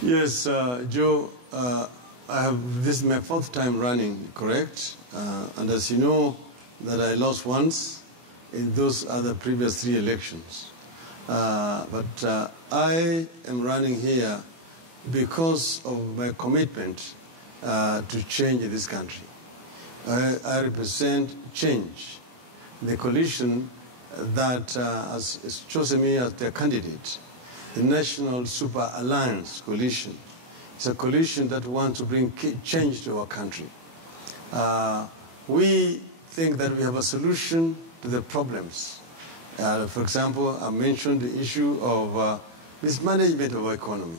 Yes, Joe, this is my fourth time running, correct? And as you know, that I lost once in those other previous 3 elections. But I am running here because of my commitment to change this country. I represent change, the coalition that has chosen me as their candidate. The National Super Alliance Coalition. It's a coalition that wants to bring change to our country. We think that we have a solution to the problems. For example, I mentioned the issue of mismanagement of our economy.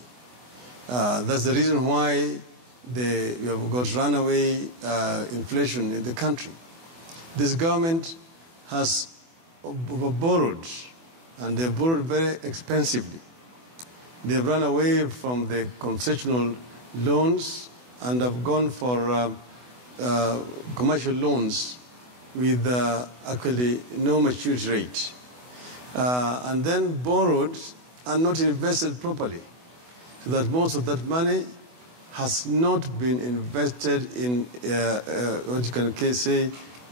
That's the reason why we have got runaway inflation in the country. This government has borrowed, and they've borrowed very expensively. They've run away from the concessional loans and have gone for commercial loans with actually no maturity rate. And then borrowed and not invested properly. So that most of that money has not been invested in what you can say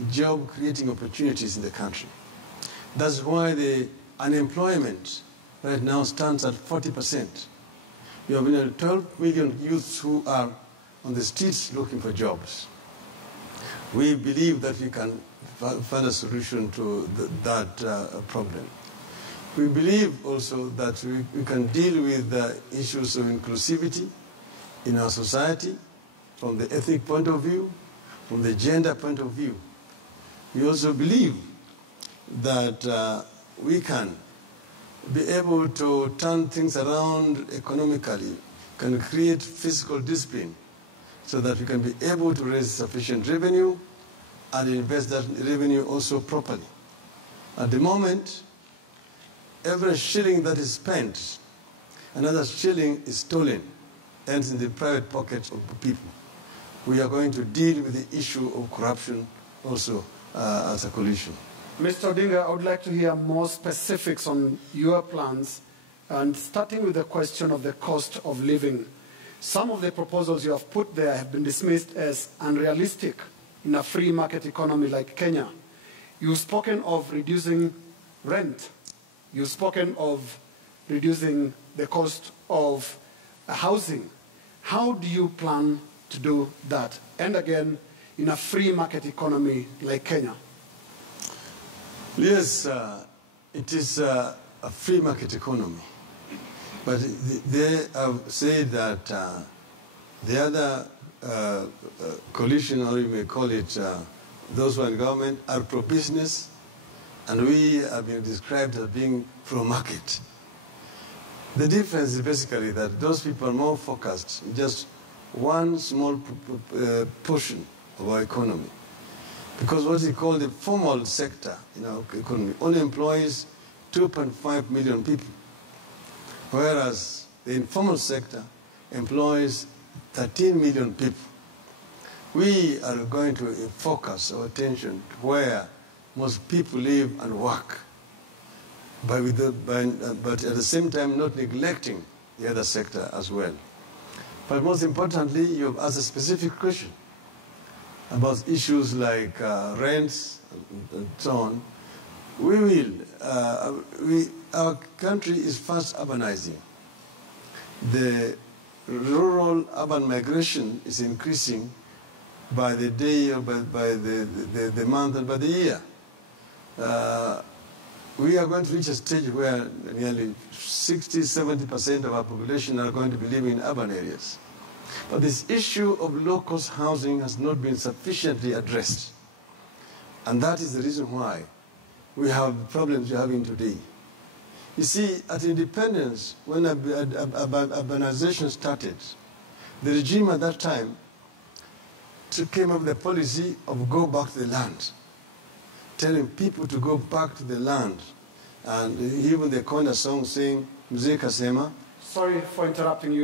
job creating opportunities in the country. That's why the unemployment right now stands at 40%. We have 12 million youths who are on the streets looking for jobs. We believe that we can find a solution to that problem. We believe also that we can deal with the issues of inclusivity in our society from the ethnic point of view, from the gender point of view. We also believe that we can be able to turn things around economically, can create fiscal discipline so that we can be able to raise sufficient revenue and invest that revenue also properly. At the moment, every shilling that is spent, another shilling is stolen, ends in the private pockets of the people. We are going to deal with the issue of corruption also as a coalition. Mr. Odinga, I would like to hear more specifics on your plans, and starting with the question of the cost of living. Some of the proposals you have put there have been dismissed as unrealistic in a free market economy like Kenya. You've spoken of reducing rent. You've spoken of reducing the cost of housing. How do you plan to do that? And again, in a free market economy like Kenya? Yes, it is a free market economy. But they have said that the other coalition, or you may call it those who are in government, are pro-business, and we have been described as being pro-market. The difference is basically that those people are more focused on just one small portion of our economy. Because what we call the formal sector in our economy only employs 2.5 million people, whereas the informal sector employs 13 million people. We are going to focus our attention to where most people live and work, but at the same time not neglecting the other sector as well. But most importantly, you have asked a specific question about issues like rents and so on. Our country is fast urbanizing. The rural-urban migration is increasing by the day, or by the month, and by the year. We are going to reach a stage where nearly 60–70% of our population are going to be living in urban areas. But this issue of low-cost housing has not been sufficiently addressed. And that is the reason why we have the problems we're having today. You see, at independence, when urbanization started, the regime at that time came up with a policy of go back to the land, telling people to go back to the land. And even they coined a song saying, Mzee Kasema. Sorry for interrupting you.